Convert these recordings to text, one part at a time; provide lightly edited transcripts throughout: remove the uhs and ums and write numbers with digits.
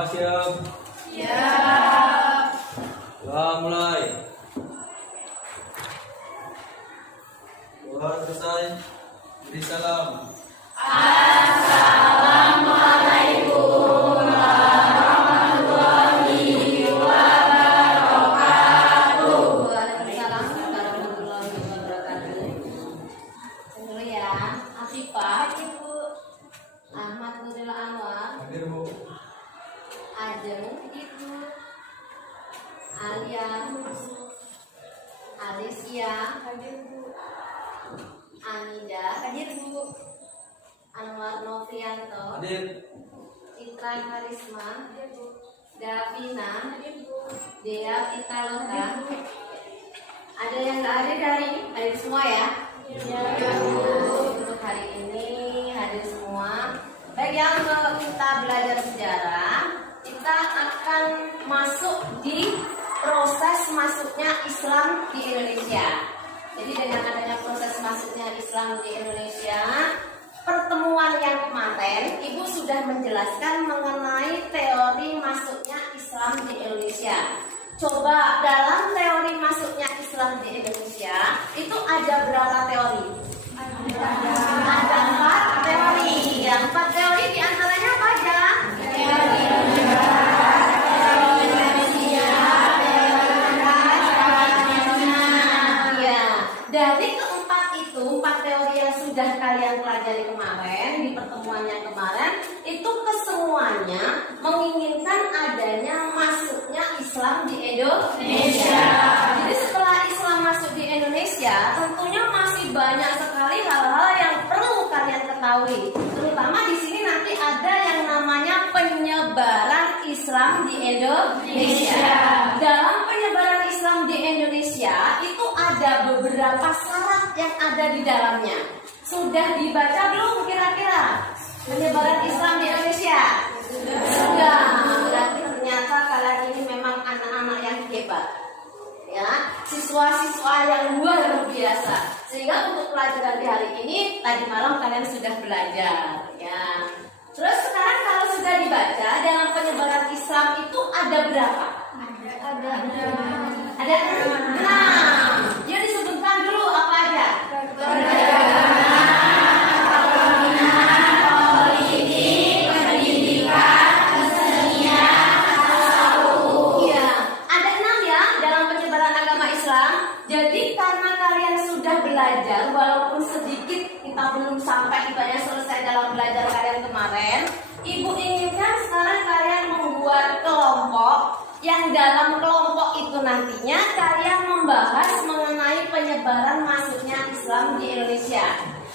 Semua siap? Siap. Mulai. Doa selesai. Beri salam. Assalamualaikum warahmatullahi wabarakatuh. Waalaikumsalam warahmatullahi wabarakatuh. Dulu ya, Afifah, Ibu Ahmad Nuril Anwar, Hadir, Bu. Ajeng, Ibu Alia, Alicia, Anida, hadir Bu. Anwar Novianto, Hadir. Citra Karisma, Davina, Dea Pitaloka. Ada yang nggak hadir hari ini? Hadir semua ya? Untuk hari ini hadir semua. Baik, yang kita belajar sejarah, kita akan masuk di proses masuknya Islam di Indonesia. Jadi dengan adanya proses masuknya Islam di Indonesia, pertemuan yang kemarin Ibu sudah menjelaskan mengenai teori masuknya Islam di Indonesia. Coba dalam teori masuknya Islam di Indonesia itu ada berapa teori? Ada 4 teori. Yang 4 teori diantaranya apa aja? Teori dari keempat itu, 4 teori yang sudah kalian pelajari kemarin di pertemuan yang kemarin, itu kesemuanya menginginkan adanya masuknya Islam di Indonesia. Jadi setelah Islam masuk di Indonesia, tentunya masih banyak sekali hal-hal yang perlu kalian ketahui. Terutama di sini nanti ada yang namanya penyebaran Islam di Indonesia. Dalam penyebaran Islam di Indonesia itu ada beberapa syarat yang ada di dalamnya. Sudah dibaca belum kira-kira penyebaran Islam di Indonesia? Sudah. Berarti ternyata kalian ini memang anak-anak yang hebat, ya, siswa-siswa yang luar biasa. Sehingga untuk pelajaran di hari ini tadi malam kalian sudah belajar, ya. Terus sekarang kalau sudah dibaca dalam penyebaran Islam itu ada berapa? Ada 6. Ya, disebutkan dulu apa aja? Belajar walaupun sedikit, kita belum sampai ibaratnya selesai dalam belajar kalian kemarin. Ibu inginkan sekarang kalian membuat kelompok yang dalam kelompok itu nantinya kalian membahas mengenai penyebaran masuknya Islam di Indonesia.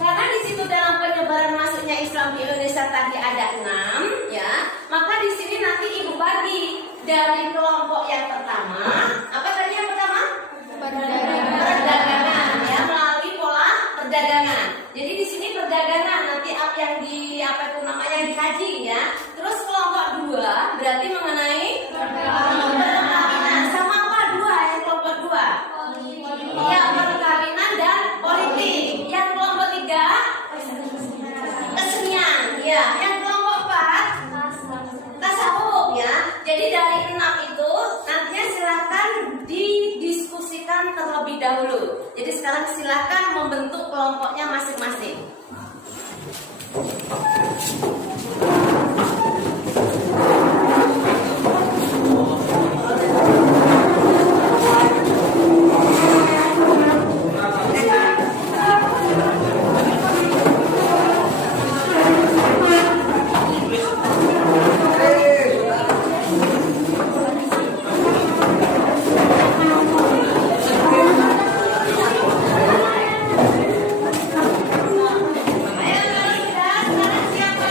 Karena di situ dalam penyebaran masuknya Islam di Indonesia tadi ada 6, ya. Maka di sini nanti ibu bagi dari kelompok yang pertama. Apa tadi yang pertama? Perdagangan, ya, melalui pola perdagangan. Jadi di sini perdagangan nanti yang dikaji, ya. Terus kelompok 2 berarti mengenai perkawinan. Sama apa 2 yang kelompok 2? Ya, perkawinan dan politik. Yang kelompok 3 kesenian, ya. Yang kelompok 4 tasawuf, ya. Jadi dari 6 itu nantinya silakan didiskusikan terlebih dahulu. Jadi sekarang silakan membentuk kelompoknya masing-masing. Ayo, sekarang siapa?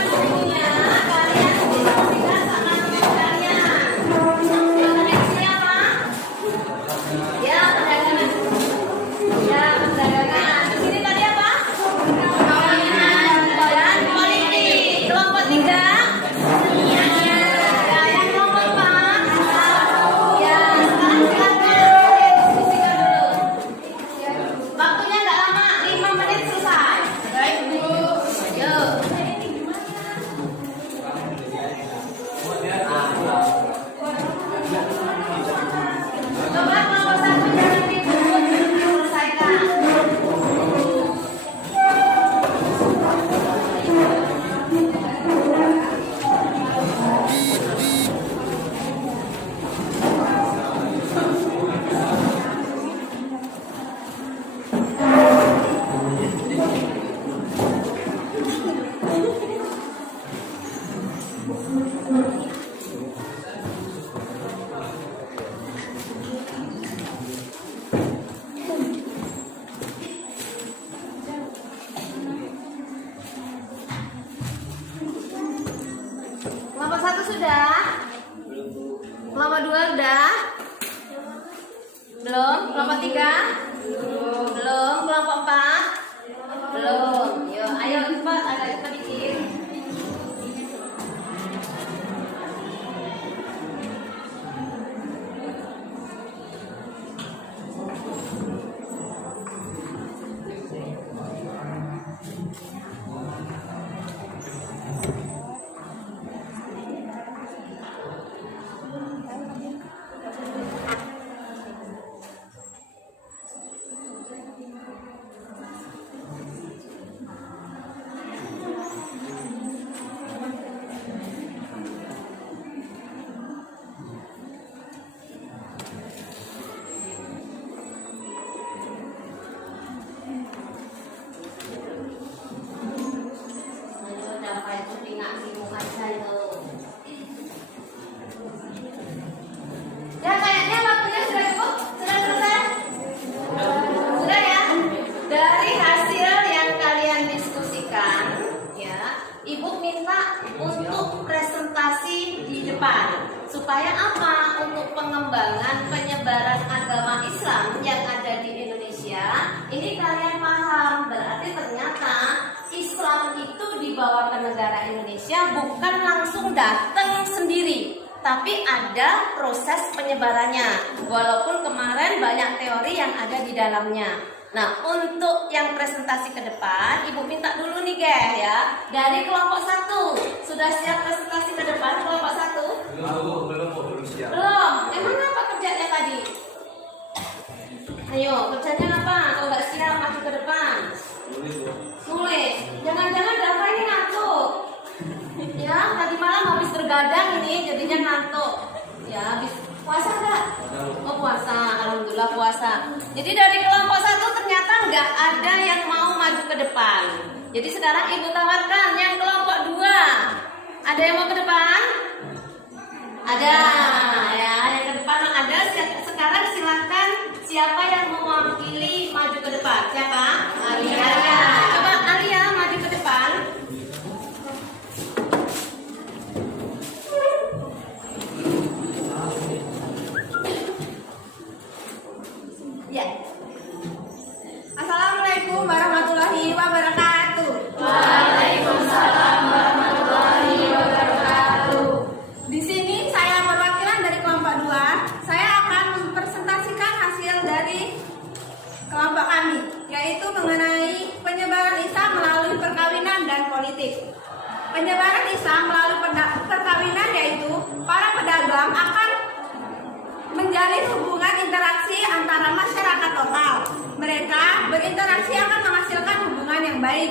Kelompok 2 udah? Belum? Kelompok 3? Belum? Kelompok 4? Belum. Yuk, ayo cepat, agak cepat dikit. Ya kayaknya waktunya sudah cukup, sudah selesai, sudah ya. Dari hasil yang kalian diskusikan, ya, Ibu minta untuk presentasi di depan. Supaya apa? Untuk pengembangan penyebaran agama Islam yang ada di Indonesia. Ini kalian paham, berarti ternyata Islam itu dibawa ke negara Indonesia bukan langsung datang sendiri, tapi ada proses penyebarannya. Walaupun kemarin banyak teori yang ada di dalamnya. Nah, untuk yang presentasi ke depan, Ibu minta dulu nih guys ya. Dari kelompok 1, sudah siap presentasi ke depan kelompok 1? Belum siap. Belum. Emang apa kerjanya tadi? Ayo, kerjanya apa? Kalau nggak siap maju ke depan. Nulis. Jangan-jangan Dafa ini ngantuk. Ya, tadi malam habis bergadang ini jadinya ngantuk. Ya, habis puasa nggak? Oh puasa, alhamdulillah puasa. Jadi dari kelompok 1 ternyata nggak ada yang mau maju ke depan. Jadi sekarang Ibu tawarkan yang kelompok 2. Ada yang mau ke depan? Ada, ya, yang ke depan ada. Sekarang silakan siapa yang mewakili maju ke depan? Siapa? Alia. Coba Alia maju ke depan. Ya. Assalamualaikum warahmatullahi wabarakatuh. Waalaikumsalam warahmatullahi wabarakatuh. Di sini saya perwakilan dari kelompok 2. Saya akan mempresentasikan hasil dari kelompok kami, yaitu mengenai penyebaran Islam melalui perkawinan dan politik. Penyebaran Islam melalui perkawinan yaitu para pedagang akan menjalin hubungan interaksi antara masyarakat lokal. Mereka berinteraksi akan menghasilkan hubungan yang baik.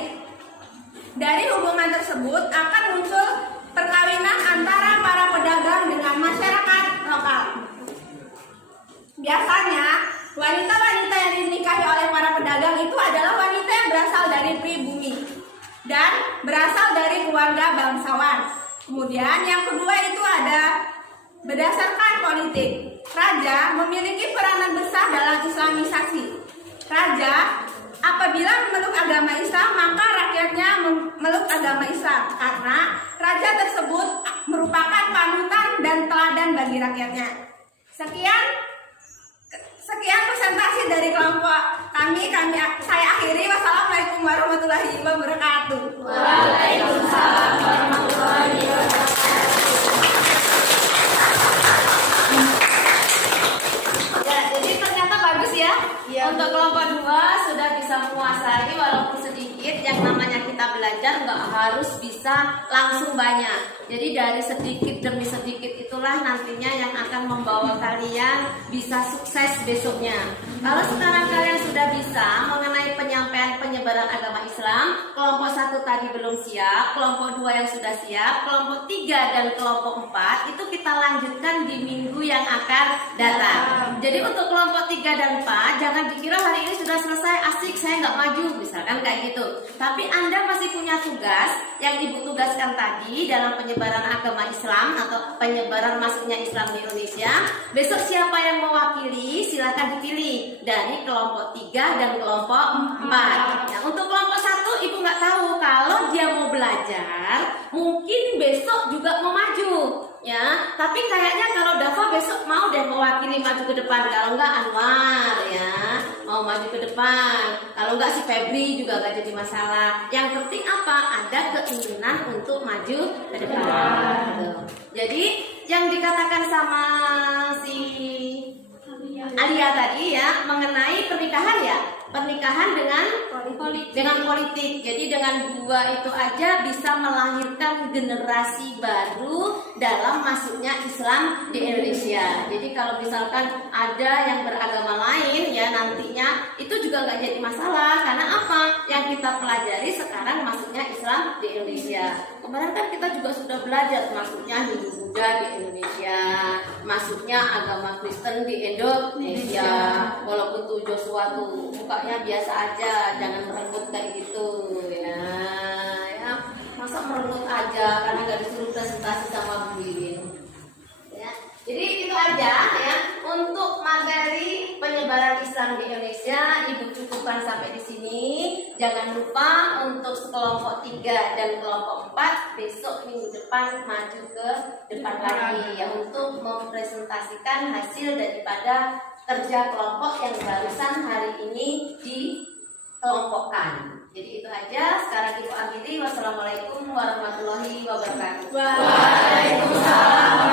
Dari hubungan tersebut akan muncul perkawinan antara para pedagang dengan masyarakat lokal. Biasanya, wanita-wanita yang dinikahi oleh para pedagang itu adalah wanita yang berasal dari pribumi dan berasal dari keluarga bangsawan. Kemudian yang kedua itu ada berdasarkan politik. Raja memiliki peranan besar dalam islamisasi. Raja apabila memeluk agama Islam, maka rakyatnya memeluk agama Islam karena raja tersebut merupakan panutan dan teladan bagi rakyatnya. Sekian presentasi dari kelompok kami saya akhiri. Wassalamualaikum warahmatullahi wabarakatuh. Waalaikumsalam warahmatullahi wabarakatuh. Ya, jadi ternyata bagus ya. Untuk kelompok 2 sudah bisa menguasai walaupun sedikit. Yang namanya kita belajar nggak harus bisa langsung banyak. Jadi dari sedikit demi sedikit itulah nantinya yang akan membawa kalian bisa sukses besoknya. Kalau sekarang kalian sudah bisa mengenai penyampaian penyebaran agama Islam, kelompok 1 tadi belum siap, kelompok 2 yang sudah siap, kelompok 3 dan kelompok 4 itu kita lanjutkan di minggu yang akan datang. Jadi untuk kelompok 3 dan 4 jangan dikira hari ini sudah selesai, asik saya nggak maju, misalkan kayak gitu. Tapi Anda masih punya tugas yang Ibu tugaskan tadi dalam penyebaran agama Islam atau penyebaran masuknya Islam di Indonesia. Besok siapa yang mewakili silakan dipilih dari kelompok 3 dan kelompok 4. Nah, untuk kelompok 1 Ibu nggak tahu kalau dia mau belajar, mungkin besok juga mau maju. ya. Tapi kayaknya kalau Dava besok mau deh mewakili maju ke depan. Kalau enggak Anwar ya mau maju ke depan. Kalau enggak si Febri juga enggak jadi masalah. Yang penting apa? Ada keinginan untuk maju ke depan. Gitu. Jadi yang dikatakan sama si Alia tadi ya mengenai pernikahan ya, pernikahan dengan politik. Jadi dengan dua itu aja bisa melahirkan generasi baru dalam masuknya Islam di Indonesia. Jadi kalau misalkan ada yang beragama lain ya nantinya itu juga nggak jadi masalah karena apa? Yang kita pelajari sekarang masuknya Islam di Indonesia. Kemarin kan kita juga sudah belajar masuknya Hindu Buddha di Indonesia, masuknya agama Kristen di Indonesia. Walaupun tuh Joshua tuh mukanya biasa aja, jangan merenggut kayak gitu ya. Masa merenggut aja karena nggak disuruh presentasi sama Bu Wiwin. Ya. Jadi itu aja ya untuk materi penyebaran Islam di Indonesia. Ibu cukupkan sampai di sini. Jangan lupa untuk kelompok 3 dan kelompok 4 besok minggu depan maju ke depan lagi ya untuk mempresentasikan hasil daripada kerja kelompok yang barusan hari ini dikelompokkan. Jadi itu aja. Sekarang Ibu akhiri. Wassalamualaikum warahmatullahi wabarakatuh. Waalaikumsalam.